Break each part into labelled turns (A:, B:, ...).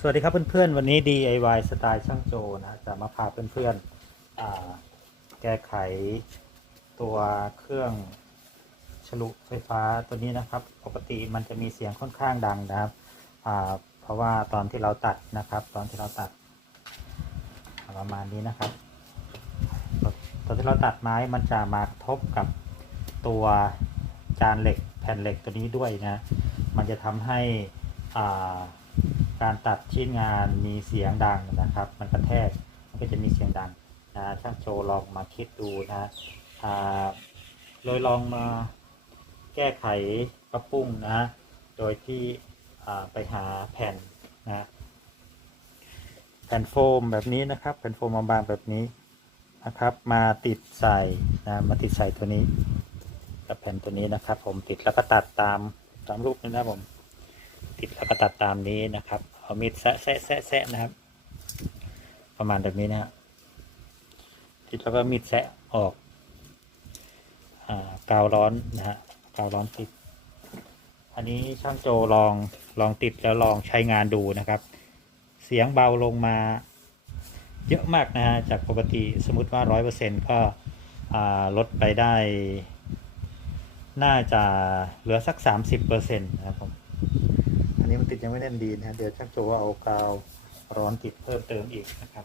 A: สวัสดีครับเพื่อนๆ วันนี้ DIY สไตล์ช่างโจนะจะมาพาเพื่อนๆอ่าแก้ไขตัวเครื่องฉลุไฟฟ้าตัวนี้นะครับ ปกติมันจะมีเสียงค่อนข้างดังนะครับเพราะว่าตอนที่เราตัดนะครับ ตอนที่เราตัด ประมาณนี้นะครับ ตอนที่เราตัดไม้มันจะมากระทบกับตัวจานเหล็กแผ่นเหล็กตัวนี้ด้วยนะ มันจะทำให้อ่า การตัดชิ้นงานมีเสียงดังนะครับ มันกระแทกมันก็จะมีเสียงดังนะช่างโจลองมาคิดดูนะอ่าเลยลองมาแก้ไขปรับปรุงนะ โดยที่ไปหาแผ่นนะแผ่นโฟมแบบนี้นะครับ แผ่นโฟมบางๆแบบนี้นะครับ มาติดใส่นะมาติดใส่ตัวนี้กับแผ่นตัวนี้นะครับ ผมติดแล้วก็ตัดตามตามรูปนี้นะผม ติดแล้วก็ตัดตามนี้นะครับ เอามีดแซะแซะแซะแซะนะครับ ประมาณแบบนี้นะฮะติดแล้วก็มีดแซะออกอ่ากาวร้อนนะฮะกาวร้อนติด อันนี้ช่างโจลองลองติดแล้วลองใช้งานดูนะครับ เสียงเบาลงมาเยอะมากนะฮะจากปกติสมมติว่าร้อยเปอร์เซ็นก็ลดไปได้ น่าจะเหลือสักสามสิบเปอร์เซ็นต์นะครับผม นี้มันติดยังไม่แน่นดีนะฮะเดี๋ยวช่างโจว่าเอากาวร้อนติดเพิ่มเติมอีกนะครับ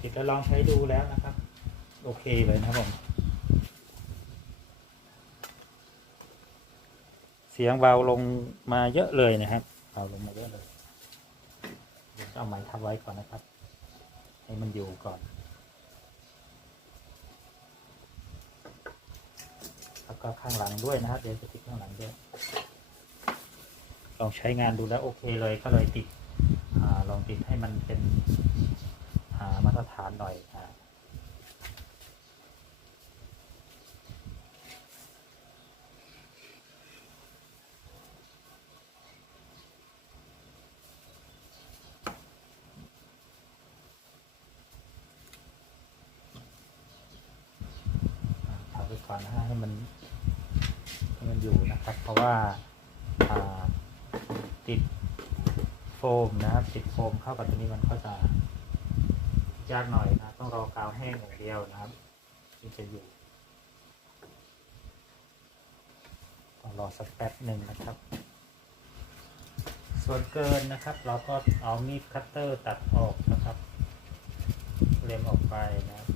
A: ติดแล้วลองใช้ดูแล้วนะครับ โอเคเลยนะครับผม เสียงเบาลงมาเยอะเลยนะครับเบาลงมาเยอะเลยเดี๋ยวเอาไม้ทับไว้ก่อนนะครับ ให้มันอยู่ก่อน แล้ว ก็ข้างหลังด้วยนะครับเดี๋ยวจะติดข้างหลังด้วยลองใช้งานดูแล้วโอเคเลยก็เลยติดอลองติดให้มันเป็นามาตรฐานหน่อยอ่าทำไปก่อนนะฮะให้มัน มันอยู่นะครับ เพราะว่าอ่าติดโฟมนะครับ ติดโฟมเข้ากับตัวนี้มันก็จะยากหน่อยนะต้องรอกาวแห้งอย่างเดียวนะครับถึงจะอยู่ต้องรอสักแป๊บหนึ่งนะครับ ส่วนเกินนะครับ เราก็เอามีดคัตเตอร์ตัดออกนะครับ เล็มออกไปนะครับ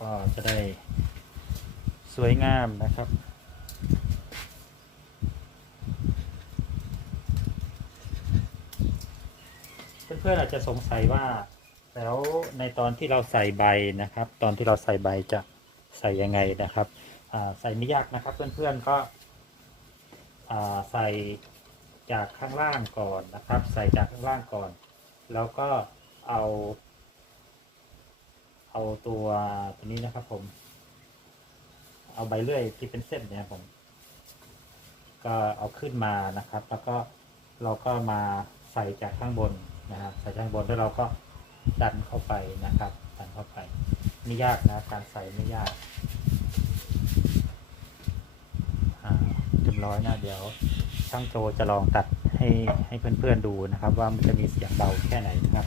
A: ก็จะได้ส วยงามนะครับ เพื่อนๆอาจจะสงสัยว่าแล้วในตอนที่เราใส่ใบนะครับ ตอนที่เราใส่ใบจะใส่ยังไงนะครับใส่ไม่ยากนะครับ เพื่อนๆก็ใส่จากข้างล่างก่อนนะครับ ใส่จากข้างล่างก่อน แล้วก็เอา เอาตัวตัวนี้นะครับผม เอาใบเลื่อยที่เป็นเส้นเนี่ยผม ก็เอาขึ้นมานะครับ แล้วก็เราก็มาใส่จากข้างบนนะครับใส่ข้างบนแล้วเราก็ดันเข้าไปนะครับดันเข้าไป ไม่ยากนะการใส่ไม่ยากอ่าเรียบร้อยนะเดี๋ยวช่างโจจะลองตัดให้ให้เพื่อนๆดูนะครับ ว่ามันจะมีเสียงเบาแค่ไหนนะครับ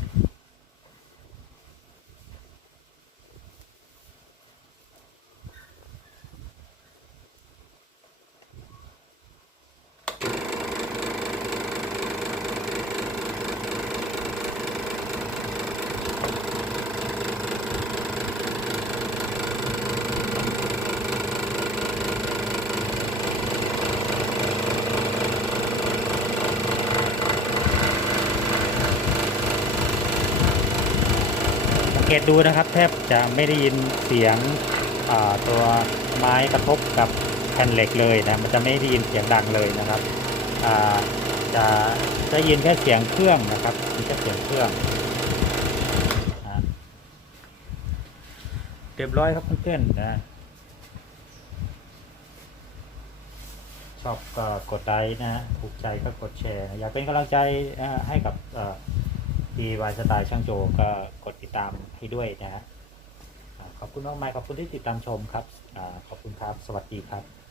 A: ตดูนะครับ แทบจะไม่ได้ยินเสียงตัวไม้กระทบกับแผ่นเหล็กเลยนะมันจะไม่ได้ยินเสียงดังเลยนะครับอ่าจะได้ยินแค่เสียงเครื่องนะครับมีแค่เสียงเครื่องเรียบร้อยครับเพื่อนๆนะชอบก็กดไลค์นะฮะถูกใจก็กดแชร์ อยากเป็นกำลังใจให้กับ เอ่อ DIY สไตล์ช่างโจก็กดติดตามให้ด้วยนะฮะขอบคุณน้องไมค์ขอบคุณที่ติดตามชมครับอขอบคุณครับ สวัสดีครับ